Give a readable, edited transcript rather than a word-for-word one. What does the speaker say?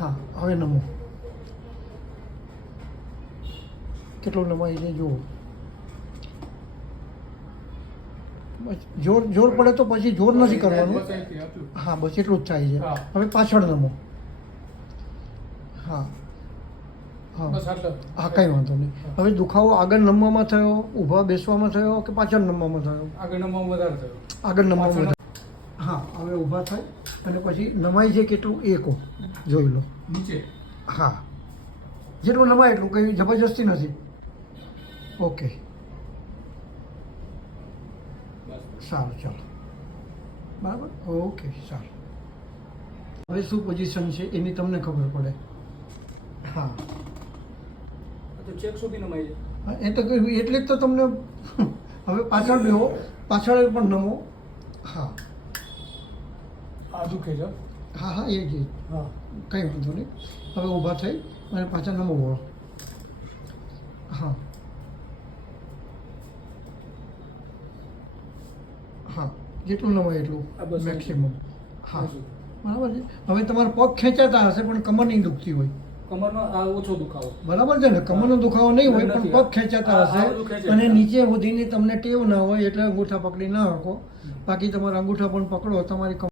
હા હવે નમો. કેટલો નમાય છે જુઓ. જોર જોર પડે તો પછી જોર નથી કરવાનું. હા બસ એટલું જ થાય છે. હવે પાછળ નમો. હા હા કંઈ વાંધો નહીં. હવે દુખાવો આગળ નમવામાં થયો, ઊભા બેસવામાં થયો કે પાછળ નમવામાં થયો? આગળ નમવામાં વધારે થયો. આગળ નમવામાં વધારે. હા હવે ઊભા થાય અને પછી નમાય છે કેટલું એ કહો, જોઈ લો. નીચે. હા જેટલું નમાય એટલું, કંઈ જબરજસ્તી નથી. ઓકે સારું ચાલો બરાબર. ઓકે સારું. હવે શું પોઝિશન છે એની તમને ખબર પડે. હા તો ચેક સુધી નમાય છે. એટલે જ તો તમને હવે પાછળ બેહો, પાછળ પણ નમો. હા આ દુખે છે. હા હા એ જ હા કંઈ વાંધો નહીં. હવે ઊભા થઈ અને પાછા નમો વળો. હા હા જેટલું નમાય એટલું મેક્સિમમ. હા બરાબર છે. હવે તમારા પગ ખેંચાતા હશે પણ કમર નહીં દુખતી હોય. કમરનો આ ઓછો દુખાવો. બરાબર છે ને, કમરનો દુખાવો નહીં હોય પણ પગ ખેંચાતા હશે અને નીચે સુધીની તમને ટેવ ના હોય એટલે અંગૂઠા પકડી ના શકો. બાકી તમારા અંગૂઠા પણ પકડો તમારી